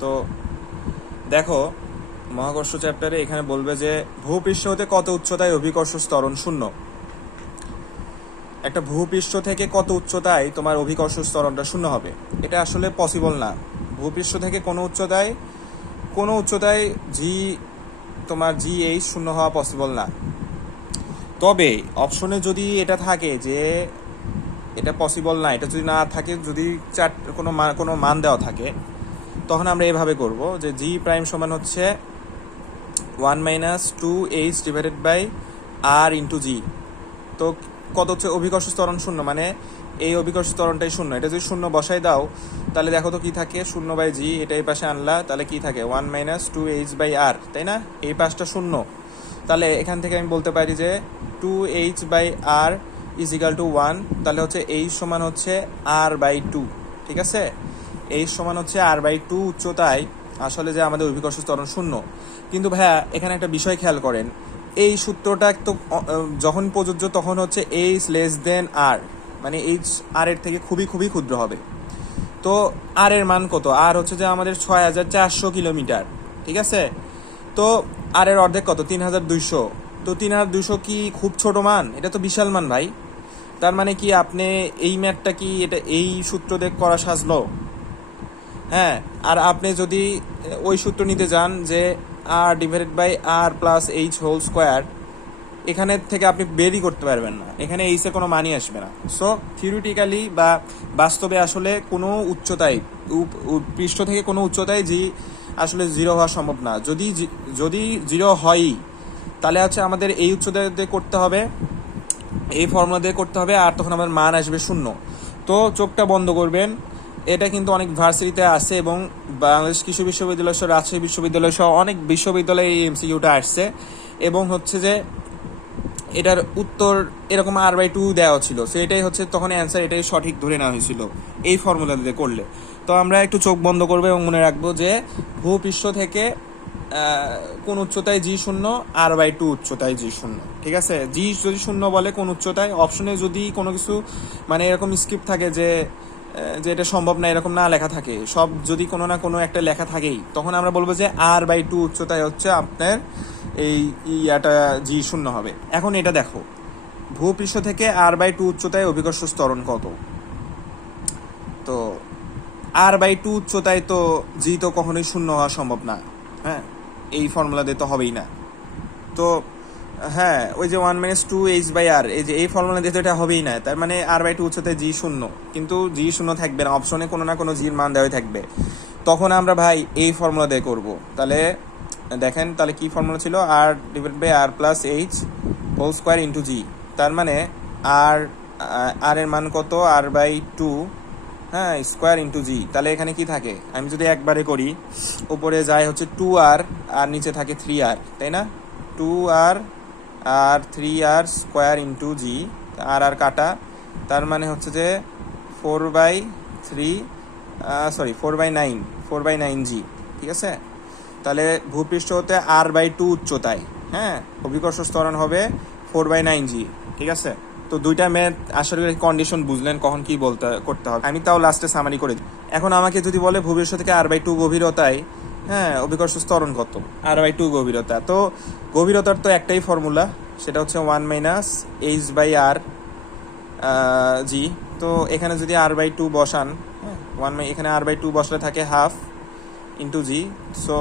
তো দেখো, মহাকর্ষ চ্যাপ্টারে এখানে বলবে যে ভূপৃষ্ঠ হতে কত উচ্চতায় অভিকর্ষ স্তরণ শূন্য? একটা ভূপৃষ্ঠ থেকে কত উচ্চতায় তোমার অভিকর্ষ স্তরণটা শূন্য হবে? এটা আসলে পসিবল না। ভূপৃষ্ঠ থেকে কোনো উচ্চতায় কোনো উচ্চতায় জি তোমার জি এইচ শূন্য হওয়া পসিবল না। তবে অপশনে যদি এটা থাকে যে এটা পসিবল না, এটা যদি না থাকে, যদি চার, কোনো কোনো মান দেওয়া থাকে তখন আমরা এভাবে করব যে জি প্রাইম সমান হচ্ছে one minus two H divided by R into G তো কত হচ্ছে? অভিকর্ষ ত্বরণ শূন্য মানে এই অভিকর্ষ ত্বরণটাই শূন্য। এটা যদি শূন্য বসাই দাও, তাহলে দেখো তো কি থাকে? শূন্য বাই জি এটা এই পাশে আনলা, তাহলে কি থাকে? One minus two H by R তাই না? এই পাশটা শূন্য। তাহলে এখান থেকে আমি বলতে পারি যে two H by R is two one তাহলে হচ্ছে এইচ সমান হচ্ছে আর বাই টু ঠিক আছে? এইচ সমান হচ্ছে আর বাই টু উচ্চতায় আসলে যে আমাদের অভিকর্ষ ত্বরণ শূন্য। কিন্তু ভাইয়া, এখানে একটা বিষয় খেয়াল করেন। এই সূত্রটা তো যখন প্রযোজ্য তখন হচ্ছে এইচ লেস দেন আর মানে এইচ আর এর থেকে খুবই খুবই ক্ষুদ্র হবে। তো আর এর মান কত? আর হচ্ছে যে আমাদের ছয় হাজার চারশো কিলোমিটার, ঠিক আছে? তো আর এর অর্ধেক কত? তিন হাজার দুইশো। তো তিন হাজার দুইশো কি খুব ছোট মান? এটা তো বিশাল মান ভাই। তার মানে কি আপনি এই ম্যাথটা কি, এটা, এই সূত্র দেখ করা সাজলো? হ্যাঁ আর আপনি যদি ওই সূত্র নিতে যান যে R divided by R plus H whole square এখানে থেকে আপনি বেরই করতে পারবেন না। এখানে এইচের কোনো মানই আসবে না। সো থিওরিটিক্যালি বা বাস্তবে আসলে কোনো উচ্চতায় পৃষ্ঠ থেকে কোনো উচ্চতায় জি আসলে জিরো হওয়া সম্ভব না। যদি যদি জিরো হয়ই, তাহলে হচ্ছে আমাদের এই উচ্চতা দিয়ে করতে হবে, এই ফর্মুলা দিয়ে করতে হবে, আর তখন আমার মান আসবে শূন্য। তো চোখটা বন্ধ করবেন এটা কিন্তু অনেক ভার্সিটিতে আছে এবং বাংলাদেশ কৃষি বিশ্ববিদ্যালয় সহ রাজশাহী বিশ্ববিদ্যালয় সহ অনেক বিশ্ববিদ্যালয়ে এই এমসিকিউটা আসছে। এবং হচ্ছে যে এটার উত্তর এরকম আর বাই টু দেওয়া ছিল। সো এটাই হচ্ছে তখন অ্যান্সার এটাই সঠিক ধরে নেওয়া হয়েছিল এই ফর্মুলা দিয়ে করলে। তো আমরা একটু চোখ বন্ধ করব এবং মনে রাখব যে ভূপৃষ্ঠ থেকে কোন উচ্চতায় জি শূন্য আর বাই টু উচ্চতায় জি শূন্য। ঠিক আছে? জি যদি শূন্য বলে কোন উচ্চতায় অপশনে যদি কোনো কিছু মানে এরকম স্কিপ থাকে যে যে এটা সম্ভব না, এরকম না লেখা থাকে। সব যদি কোনো না কোনো একটা লেখা থাকেই। তখন আমরা বলব যে আর বাই টু উচ্চতায় হচ্ছে আপনার এই ইয়াটা জি শূন্য হবে। এখন এটা দেখো, ভূপৃষ্ঠ থেকে আর বাই টু উচ্চতায় অভিকর্ষ স্তরণ কত? তো আর বাই টু উচ্চতায় তো জি তো কখনোই শূন্য হওয়া সম্ভব না। হ্যাঁ এই ফর্মুলা দিয়ে তো হবেই না। তো হ্যাঁ ওই যে one minus two H by R এই যে এই ফর্মুলা দিয়ে তো এটা হবেই না। তার মানে আর বাই টু উচ্চতায় জি শূন্য। কিন্তু জি শূন্য থাকবে না অপশনে কোনো না কোনো জির মান দেওয়াই থাকবে। তখন আমরা ভাই এই ফর্মুলা দিয়ে করব। তাহলে দেখেন, তাহলে কি ফর্মুলা ছিল? R divide by R plus H whole square into G তার মানে আর আর এর মান কত? আর বাই টু হ্যাঁ স্কোয়ার ইন্টু জি তাহলে এখানে কি থাকে? আমি যদি একবারে করি, উপরে যায় হচ্ছে টু আর আর নিচে থাকে থ্রি আর তাই না? টু আর আর three R square into G R R কাটা, তার মানে হচ্ছে যে four by three sorry four by nine four by nine G ঠিক আছে? তাহলে ভূপৃষ্ঠ হতে আর বাই টু উচ্চতায় হ্যাঁ? অভিকর্ষ স্তরণ হবে ফোর বাই নাইন জি ঠিক আছে? তো দুইটা ম্যাথ আসলে কন্ডিশন বুঝলেন কখন কি বলতে, করতে হবে। আমি তাও লাস্টে সামারি করে দিই। এখন আমাকে যদি বলে ভূপৃষ্ঠ থেকে আর বাই টু গভীরতায় হ্যাঁ অভিকর্ষ স্তরণ কত? আর বাই টু গভীরতা। তো গভীরতার তো একটাই ফর্মুলা সেটা হচ্ছে one minus H by R G তো এখানে যদি আর বাই টু বসান হ্যাঁ ওয়ান এখানে আর বাই টু বসলে থাকে হাফ ইন্টু জি সো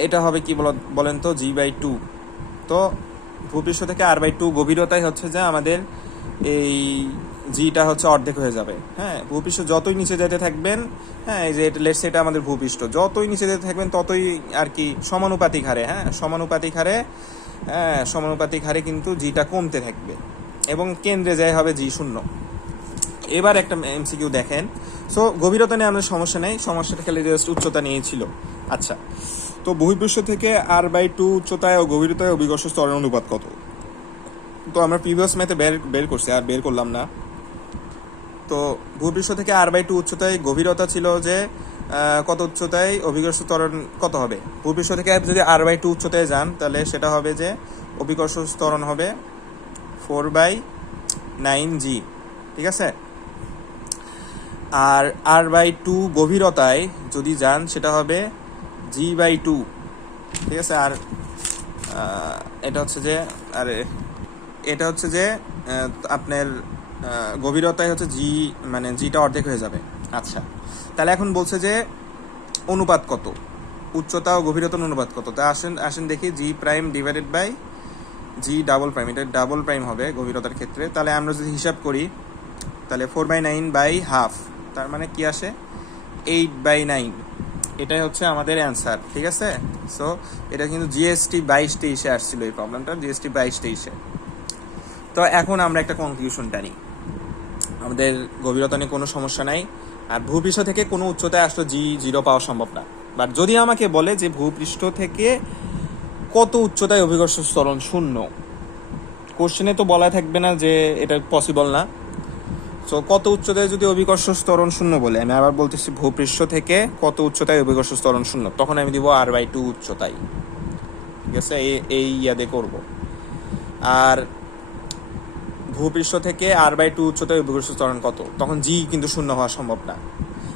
এটা হবে কি বল- বলেন তো জি বাই টু তো ভূপৃষ্ঠ থেকে আর বাই টু গভীরতাই হচ্ছে যে আমাদের এই জিটা হচ্ছে অর্ধেক হয়ে যাবে। হ্যাঁ ভূপৃষ্ঠ যতই নিচে যেতে থাকবেন হ্যাঁ এই যে লেটস এটা আমাদের ভূপৃষ্ঠ, যতই নিচে যেতে থাকবেন, ততই আর কি সমানুপাতিক হারে হ্যাঁ সমানুপাতিক হারে হ্যাঁ সমানুপাতিক হারে কিন্তু জিটা কমতে থাকবে এবং কেন্দ্রে যায় হবে জি শূন্য। এবার একটা এমসিকিউ দেখেন। সো গভীরতা নিয়ে আমাদের সমস্যা নেই, সমস্যাটা খালি জাস্ট উচ্চতা নিয়েছিল আচ্ছা তো বহির্পৃষ্ঠ থেকে আর বাই টু উচ্চতায় ও গভীরতায় অভিকর্ষ স্তরের অনুপাত কত? তো আমরা প্রিভিয়াস ম্যাথে বের বের করছি, আর বের করলাম না। তো ভূপৃষ্ঠ থেকে আর বাই টু উচ্চতায় গভীরতা ছিল যে কত উচ্চতায় অভিকর্ষ ত্বরণ কত হবে? ভূপৃষ্ঠ থেকে যদি আর বাই টু উচ্চতায় যান, তাহলে সেটা হবে যে অভিকর্ষ ত্বরণ হবে ফোর বাই নাইন জি ঠিক আছে? আর আর বাই টু গভীরতায় যদি যান, সেটা হবে জি বাই টু ঠিক আছে? আর এটা হচ্ছে যে, আরে, এটা হচ্ছে যে আপনার গভীরতায় হচ্ছে জি মানে জিটা অর্ধেক হয়ে যাবে। আচ্ছা। তাহলে এখন বলছে যে অনুপাত কত? উচ্চতা ও গভীরতার অনুপাত কত? তা আসেন আসেন দেখি, G prime divided by G double prime. এটা ডাবল প্রাইম হবে গভীরতার ক্ষেত্রে। তাহলে আমরা যদি হিসাব করি, তাহলে four by nine by half, তার মানে কি আসে? Eight by nine. এটাই হচ্ছে আমাদের অ্যান্সার, ঠিক আছে? সো এটা কিন্তু জিএসটি বাইশ তেইশে আসছিল এই প্রবলেমটা, জিএসটি বাইশ তেইশে। তো এখন আমরা একটা কনক্লুশন টানি আমাদের গভীরতা নিয়ে কোনো সমস্যা নাই। আর ভূপৃষ্ঠ থেকে কোনো উচ্চতায় আসলে জি জিরো পাওয়া সম্ভব না। বাট যদি আমাকে বলে যে ভূপৃষ্ঠ থেকে কত উচ্চতায় অভিকর্ষ স্তরণ শূন্য কোশ্চেনে তো বলা থাকবে না যে এটা পসিবল না। সো কত উচ্চতায় যদি অভিকর্ষ স্তরণ শূন্য বলে, আমি আবার বলতেছি ভূপৃষ্ঠ থেকে কত উচ্চতায় অভিকর্ষ স্তরণ শূন্য, তখন আমি দিব আর বাই টু উচ্চতায়। ঠিক আছে? এই- ইয়াদে করব। আর ভূপৃষ্ঠ থেকে আর বাই টু উচ্চতায় অভিকর্ষ ত্বরণ কত? তখন জি কিন্তু শূন্য হওয়া সম্ভব না।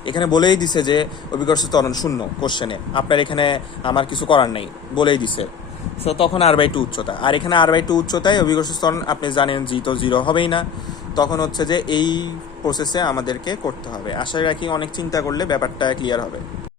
এখানে বলেই দিছে যে অভিকর্ষ ত্বরণ শূন্য কোশ্চেনে আপনার এখানে আমার কিছু করার নেই, বলেই দিছে। সো তখন আর বাই টু উচ্চতা। আর এখানে আর বাই টু উচ্চতায় অভিকর্ষ ত্বরণ, আপনি জানেন জি তো জিরো হবেই না। তখন হচ্ছে যে এই প্রসেসে আমাদেরকে করতে হবে। আশা রাখি অনেক চিন্তা করলে ব্যাপারটা ক্লিয়ার হবে।